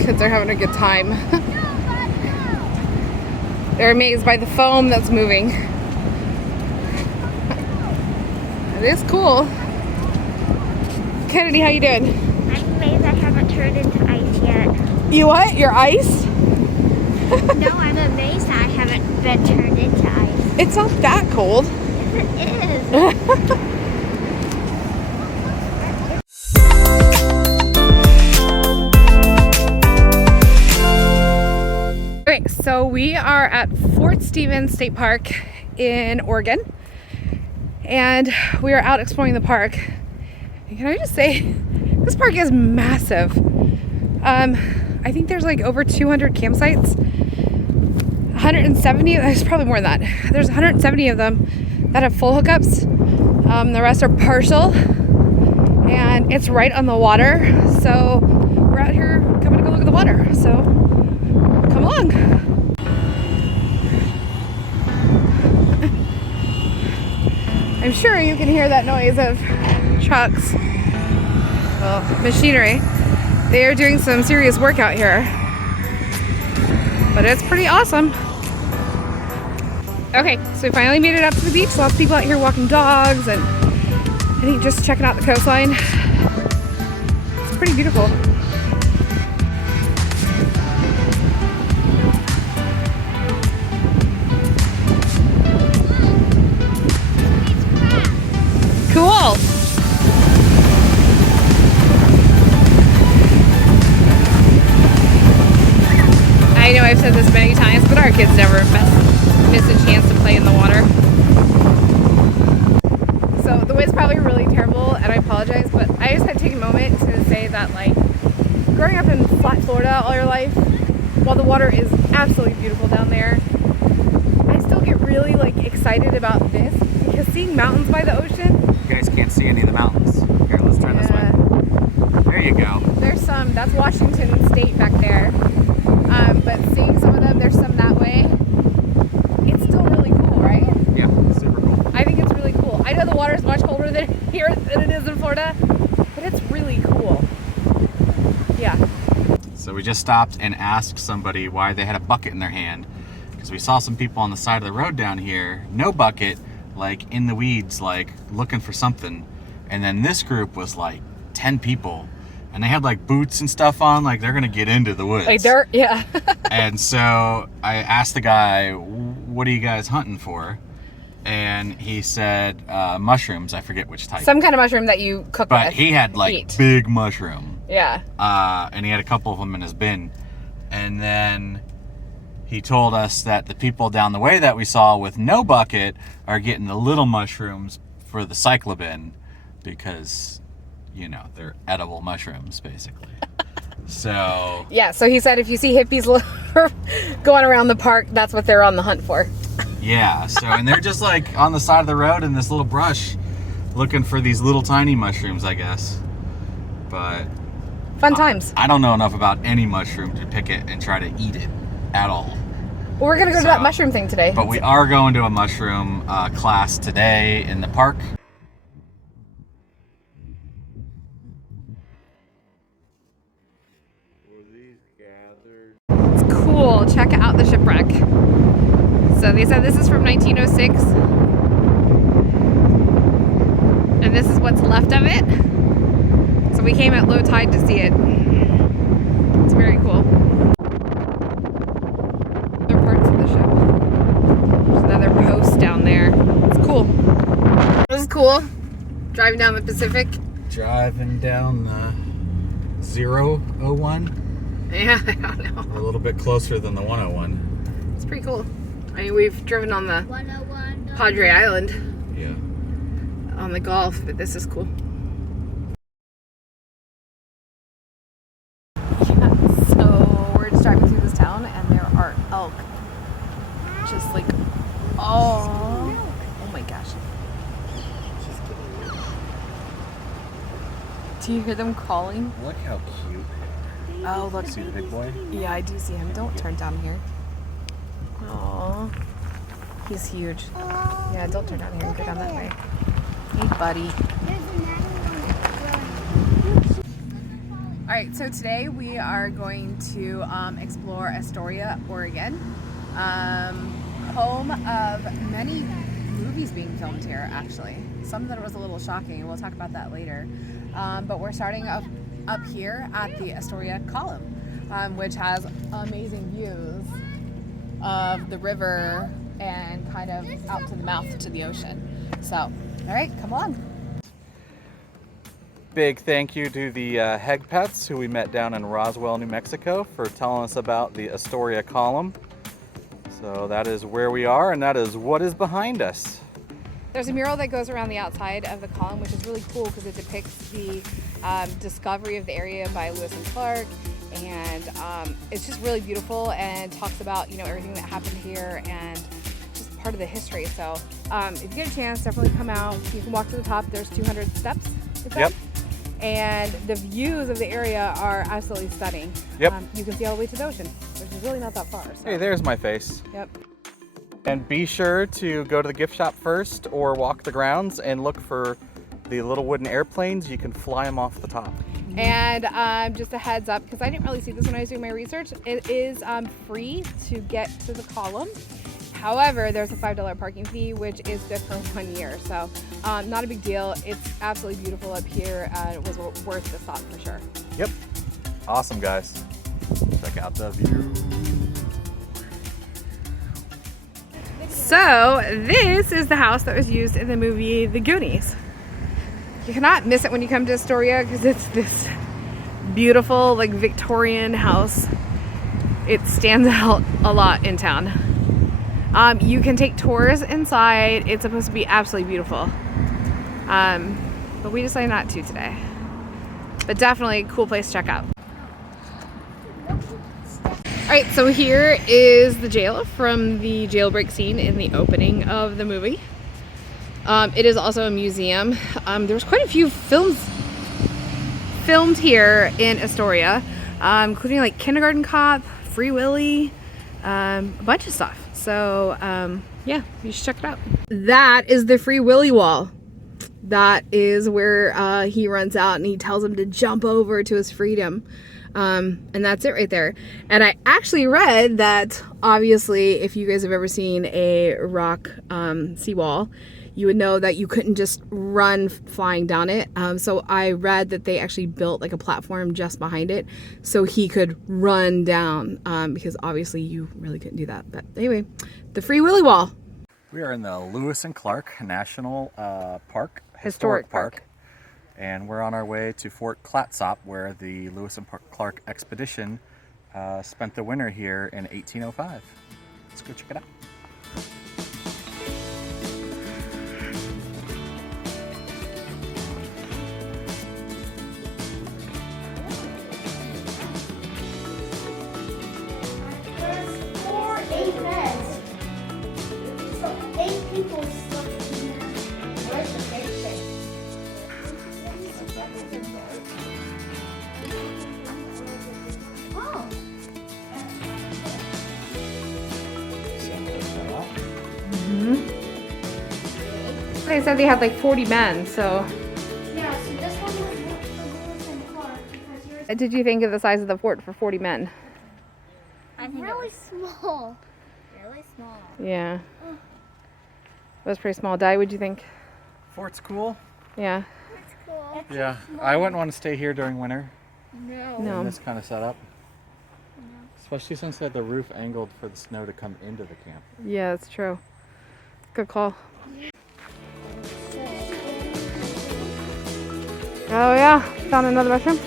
Kids are having a good time. They're amazed by the foam that's moving. It is cool. Kennedy, how you doing? I'm amazed I haven't turned into ice yet. You what? You're iced? No, I'm amazed I haven't been turned into ice. It's not that cold. Yes, it is. Okay, so we are at Fort Stevens State Park in Oregon, and we are out exploring the park. And can I just say, this park is massive. I think there's like over 200 campsites. 170, there's probably more than that. There's 170 of them that have full hookups. The rest are partial, and it's right on the water. So we're out here coming to go look at the water. So come along. I'm sure you can hear that noise of trucks, well, machinery. They are doing some serious work out here, but it's pretty awesome. Okay, so we finally made it up to the beach. Lots of people out here walking dogs and I think just checking out the coastline. It's pretty beautiful. Cool. I know I've said this many times, but our kids never miss a chance to play in the water. So the wind's probably really terrible, and I apologize, but I just had to take a moment to say that, like, growing up in flat Florida all your life, while the water is absolutely beautiful down there, I still get really, like, excited about this, because seeing mountains by the ocean. You guys can't see any of the mountains. Here, let's turn this way. There you go. There's some, that's Washington State back there. But seeing some of them, there's some that way. It's still really cool, right? Yeah, super cool. I think it's really cool. I know the water is much colder than here than it is in Florida, but it's really cool. Yeah. So we just stopped and asked somebody why they had a bucket in their hand, because we saw some people on the side of the road down here, no bucket, like in the weeds, like looking for something. And then this group was like 10 people. And they had like boots and stuff on, like they're gonna get into the woods. Like dirt, yeah. And so I asked the guy, what are you guys hunting for? And he said mushrooms, I forget which type. Some kind of mushroom that you cook with. But he had like big mushroom. Yeah. And he had a couple of them in his bin. And then he told us that the people down the way that we saw with no bucket are getting the little mushrooms for the cyclobin because, you know, they're edible mushrooms, basically. So... Yeah, so he said if you see hippies going around the park, that's what they're on the hunt for. Yeah, so, and they're just like on the side of the road in this little brush looking for these little tiny mushrooms, I guess. But... Fun times. I don't know enough about any mushroom to pick it and try to eat it at all. Well, we're going to go to that mushroom thing today. But we are going to a mushroom class today in the park. It's cool. Check out the Shipwreck. So they said this is from 1906. And this is what's left of it. So we came at low tide to see it. It's very cool. Other parts of the ship. There's another post down there. It's cool. This is cool. Driving down the Pacific. Driving down the 001. Yeah, I don't know. A little bit closer than the 101. It's pretty cool. I mean, we've driven on the 101. Padre Island. Yeah. On the Gulf, but this is cool. Yeah, so we're just driving through this town and there are elk. Just like, oh my gosh. Do you hear them calling? Look how cute. Oh, look. See the big boy? Yeah, I do see him. Don't turn down here. Aww. He's huge. Yeah, don't turn down here. Go down that way. Hey, buddy. Alright, so today we are going to explore Astoria, Oregon. Home of many movies being filmed here, actually. Some that was a little shocking, and we'll talk about that later. But we're starting up here at the Astoria Column, which has amazing views of the river and kind of out to the mouth to the ocean. So, alright, come on. Big thank you to the Hegpets who we met down in Roswell, New Mexico for telling us about the Astoria Column. So that is where we are, and that is what is behind us. There's a mural that goes around the outside of the column, which is really cool because it depicts the discovery of the area by Lewis and Clark, and it's just really beautiful and talks about, you know, everything that happened here and just part of the history. So if you get a chance, definitely come out. You can walk to the top. There's 200 steps. Yep. And the views of the area are absolutely stunning. Yep. You can see all the way to the ocean, which is really not that far. So. Hey, there's my face. Yep. And be sure to go to the gift shop first or walk the grounds and look for the little wooden airplanes. You can fly them off the top. And just a heads up, because I didn't really see this when I was doing my research, it is free to get to the column. However, there's a $5 parking fee, which is good for 1 year. So not a big deal. It's absolutely beautiful up here. It was worth the stop for sure. Yep. Awesome, guys. Check out the view. So this is the house that was used in the movie The Goonies. You cannot miss it when you come to Astoria because it's this beautiful, like, Victorian house. It stands out a lot in town. You can take tours inside. It's supposed to be absolutely beautiful. But we decided not to today. But definitely a cool place to check out. Alright, so here is the jail from the jailbreak scene in the opening of the movie. It is also a museum. There's quite a few films filmed here in Astoria, including like Kindergarten Cop, Free Willie, a bunch of stuff. So yeah, you should check it out. That is the Free Willie wall. That is where he runs out and he tells him to jump over to his freedom. And that's it right there. And I actually read that, obviously, if you guys have ever seen a rock seawall, you would know that you couldn't just run flying down it. So I read that they actually built like a platform just behind it so he could run down, because obviously you really couldn't do that. But anyway, the Free Willie Wall. We are in the Lewis and Clark National Park, Historic Park. And we're on our way to Fort Clatsop, where the Lewis and Clark expedition spent the winter here in 1805. Let's go check it out. There's 8 beds. So 8 people slept in there. Where's the big bed? Oh. They said they had like 40 men, so. Yeah, so this one was Lewis and Clark because yours Did you think of the size of the fort for 40 men? really small. Really small. Yeah. It was pretty small. Di, what'd you think? Fort's cool. Yeah. That's cool. Yeah, I wouldn't want to stay here during winter No. No. in this kind of setup. Especially since they had the roof angled for the snow to come into the camp. Yeah, that's true. Good call. Oh yeah, found another mushroom.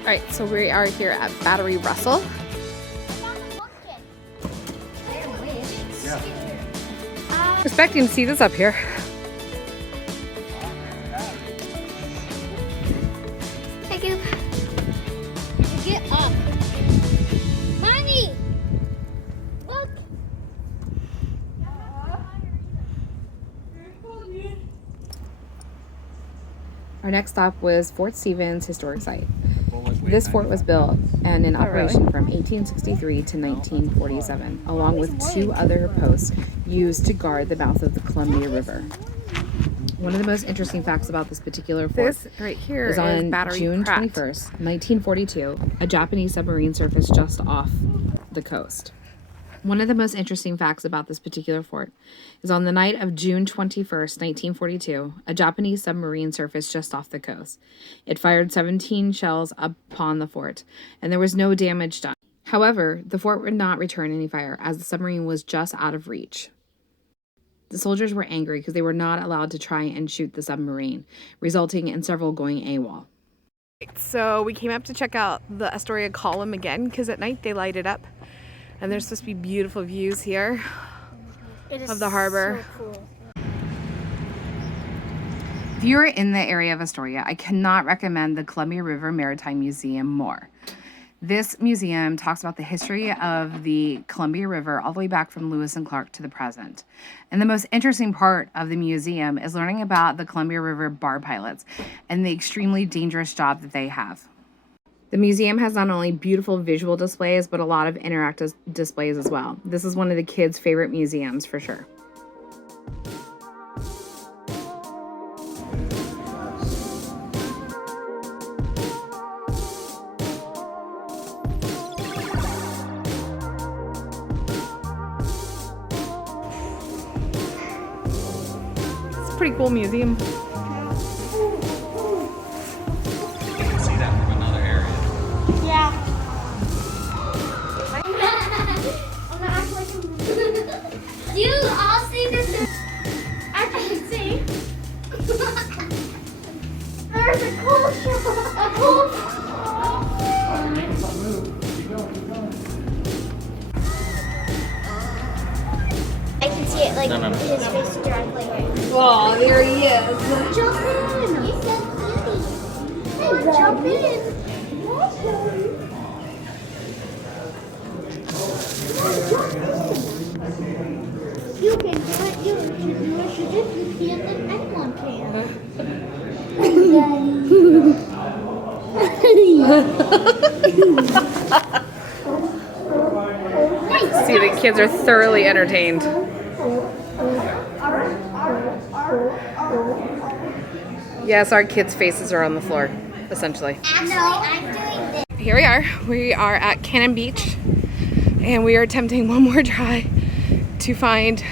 All right, so we are here at Battery Russell. Yeah. Expecting to see this up here. Thank you. Get up. Mommy! Look! Are Our next stop was Fort Stevens Historic Site. This fort was built and in operation from 1863 to 1947, along with 2 other posts used to guard the mouth of the Columbia River. One of the most interesting facts about this particular fort right here is on June 21st, 1942, a Japanese submarine surfaced just off the coast. One of the most interesting facts about this particular fort is on the night of June 21st, 1942, a Japanese submarine surfaced just off the coast. It fired 17 shells upon the fort, and there was no damage done. However, the fort would not return any fire as the submarine was just out of reach. The soldiers were angry because they were not allowed to try and shoot the submarine, resulting in several going AWOL. So we came up to check out the Astoria Column again because at night they light it up. And there's supposed to be beautiful views here of the harbor. So cool. If you're in the area of Astoria, I cannot recommend the Columbia River Maritime Museum more. This museum talks about the history of the Columbia River all the way back from Lewis and Clark to the present. And the most interesting part of the museum is learning about the Columbia River bar pilots and the extremely dangerous job that they have. The museum has not only beautiful visual displays, but a lot of interactive displays as well. This is one of the kids' favorite museums for sure. It's a pretty cool museum. Yeah. I'm gonna act like you all see this. I can see. There's a cool show. A cool. I can see it like his face directly. Oh, there he is. Jump in. You said beauty. Hey, jump in. You can do it, you can do it, you can't, then anyone can. See, the kids are thoroughly entertained. Yes, our kids' faces are on the floor, essentially. Actually, I'm doing this. Here we are. We are at Cannon Beach, and we are attempting one more try to find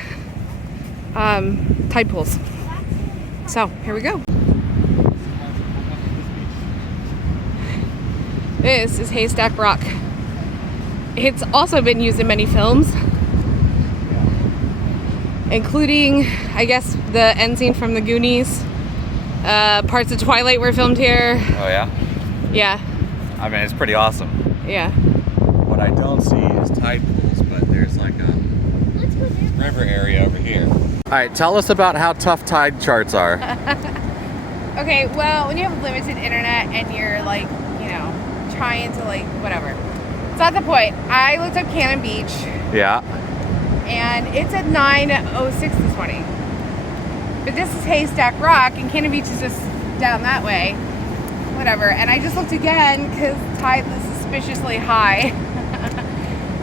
tide pools. So here we go. This is Haystack Rock. It's also been used in many films, including, I guess, the end scene from the Goonies. Parts of Twilight were filmed here. Oh yeah? Yeah. I mean, it's pretty awesome. Yeah. What I don't see is tide pools, but there's like a river area over here. All right, tell us about how tough tide charts are. Okay, well, when you have limited internet and you're like, you know, trying to like, whatever. It's not the point. I looked up Cannon Beach. Yeah. And it's at 9:06 this morning. But this is Haystack Rock, and Cannon Beach is just down that way. Whatever. And I just looked again because tide is suspiciously high.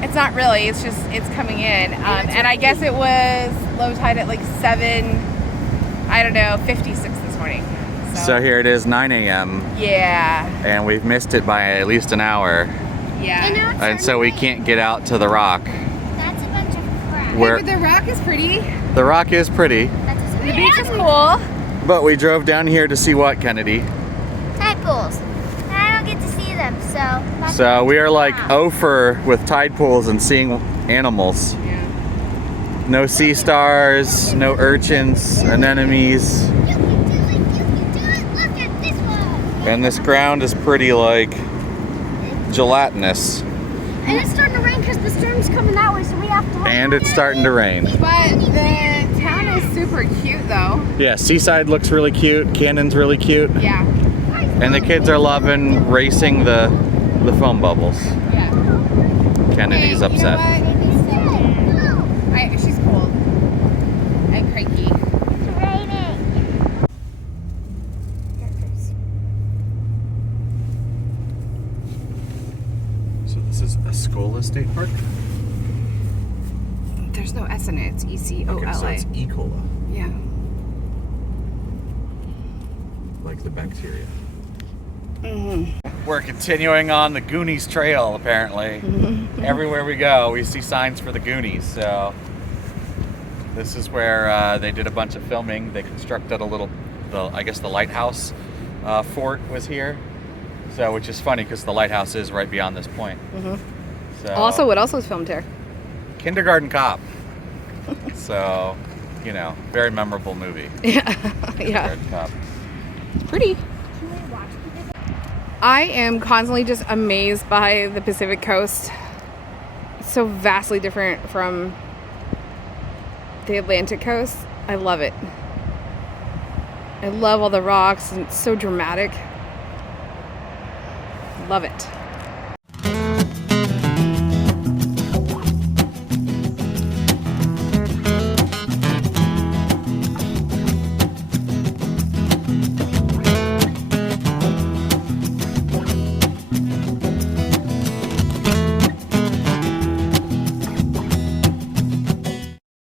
It's not really. It's just, it's coming in. And I guess it was low tide at like 56 this morning. So here it is, 9 a.m. Yeah. And we've missed it by at least an hour. Yeah. And so we can't get out to the rock. That's a bunch of crap. Where But the rock is pretty. the rock is pretty, The beach is cool. but we drove down here to see what, Kennedy? Tide pools. I don't get to see them, so. that's So we are like wow. over with tide pools and seeing animals. Yeah. No sea stars, no urchins, anemones. You can do it, you can do it. Look at this one. And this ground is pretty like gelatinous. And it's starting to rain because the storm's coming that way, so we have to. And it's starting to rain. But the town is super cute though. Yeah, Seaside looks really cute. Cannon's really cute. Yeah. And the kids are loving racing the foam bubbles. Yeah. Kennedy's Hey, upset. You know what? She's cold and cranky. It's raining. This is Escola State Park. There's no S in it. It's E-C-O-L-A. Okay, so it's E. coli, Yeah. like the bacteria. Mm-hmm. We're continuing on the Goonies trail, apparently. Everywhere we go, we see signs for the Goonies. So this is where they did a bunch of filming. They constructed a little, I guess the lighthouse fort was here. So, which is funny because the lighthouse is right beyond this point. So, Also, what else was filmed here? Kindergarten Cop. So, you know, very memorable movie. Yeah. Kindergarten Cop. It's pretty. I am constantly just amazed by the Pacific coast. It's so vastly different from the Atlantic coast. I love it. I love all the rocks, and it's so dramatic. Love it.